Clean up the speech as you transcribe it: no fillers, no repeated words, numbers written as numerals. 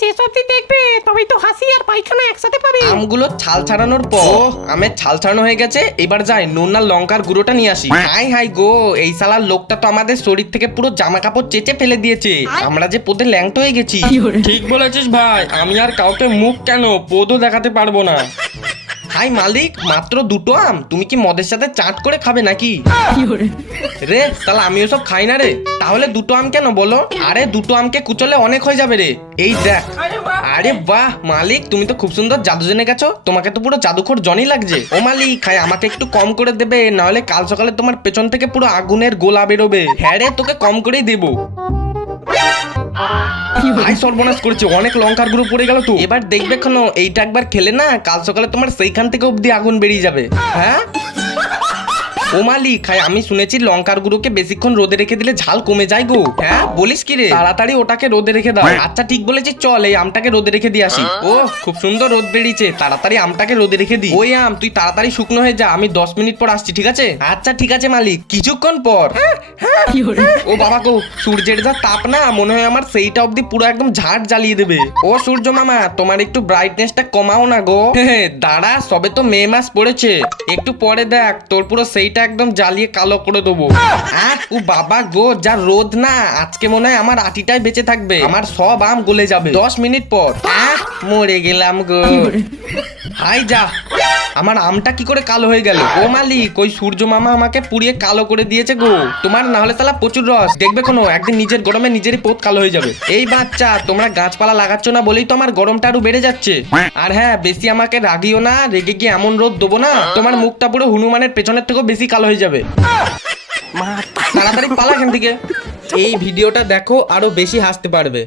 শেষ অবধি দেখবে, তবেই তো হাসি আর পায়খানা একসাথে পাবে। আমগুলো ছাল ছাড়ানোর পর আমের ছাল ছাড়ানো হয়ে গেছে, এবার যাই নুন আর লঙ্কার গুঁড়োটা নিয়ে আসি। হাই হাই গো, এই সালার লোকটা তো আমাদের শরীর থেকে পুরো জামা কাপড় চেঁচে ফেলে দিয়েছে। আমরা যে পোদে ল্যাংটো হয়ে গেছি। ঠিক বলেছিস ভাই, আমি আর কাউকে মুখ কেন পোদও দেখাতে পারবো না। হাই মালিক, মাত্র দুটো আম, তুমি কি মদের সাথে চাট করে খাবে নাকি? রে তাহলে আমি ওসব খাই না রে। তাহলে দুটো আম কেন বলো? আরে দুটো আমকে কুচলে অনেক হয়ে যাবে রে। এই দেখ। আরে বাহ মালিক, তুমি তো খুব সুন্দর জাদু জেনে গেছো, তোমাকে তো পুরো জাদুখোর জনই লাগছে। ও মালিক, খাই আমাকে একটু কম করে দেবে, নাহলে কাল সকালে তোমার পেছন থেকে পুরো আগুনের গোলা বেরোবে। হ্যাঁ রে, তোকে কম করেই দেবো। ভাই সর্বনাশ করেছে, অনেক লঙ্কার গুঁড়ো পড়ে গেল তো। এবার দেখবে কেন, এইটা একবার খেলে না কাল সকালে তোমার সেইখান থেকে অব্দি আগুন বেরিয়ে যাবে। হ্যাঁ ও মালিক, খাই আমি শুনেছি লঙ্কার গুঁড়োকে বেশিক্ষণ রোদে রেখে দিলে ঝাল কমে যায় গো। হ্যাঁ বলিস কি রে? তাড়াতাড়ি ওটাকে রোদে রেখে দাও। আচ্ছা ঠিক বলেছিস, চল এই আমটাকে রোদে রেখে দিয়ে আসি। ও খুব সুন্দর রোদ বেরিয়েছে, তাড়াতাড়ি আমটাকে রোদে রেখে দি। ওই আম তুই তাড়াতাড়ি শুকনো হয়ে যা, আমি 10 মিনিট পর আসছি, ঠিক আছে? আচ্ছা ঠিক আছে মালিক। কিছুক্ষণ পর ও বাবা গো, সূর্যের যা তাপ না, মনে হয় আমার সেইটা অবধি পুরো একদম ঝাড় জ্বালিয়ে দেবে। ও সূর্য মামা, তোমার একটু ব্রাইটনেসটা কমাও না গো। দাঁড়া, সবে তো মে মাস পড়েছে, একটু পরে দেখ তোর পুরো সেইটা একদম জ্বালিয়ে কালো করে দেবো। ও বাবা গো, যা রোদ না, আজকে মনে হয় আমার আটিটাই বেঁচে থাকবে, আমার সব আম গলে যাবে 10 মিনিট পর। মরে গেলাম গো। হাই যা, আমার আমটা কি করে কালো হয়ে গেল? ও মালিক, ওই সূর্য মামা আমাকে পুড়িয়ে কালো করে দিয়েছে গো। তোমার না হলে তাহলে প্রচুর রস, দেখবে কোনো একদিন নিজের গরমে নিজেরই পোত কালো হয়ে যাবে। এই বাচ্চা, তোমরা গাছপালা লাগাচ্ছ না বলেই তো আমার গরমটা আরো বেড়ে যাচ্ছে। আর হ্যাঁ, বেশি আমাকে রাগিও না, রেগে গিয়ে এমন রোদ দেবো না তোমার মুখটা পুরো হনুমানের পেছনের থেকেও বেশি কালো হয়ে যাবে। তাড়াতাড়ি পালা এখান থেকে। এই ভিডিওটা দেখো, আরো বেশি হাসতে পারবে।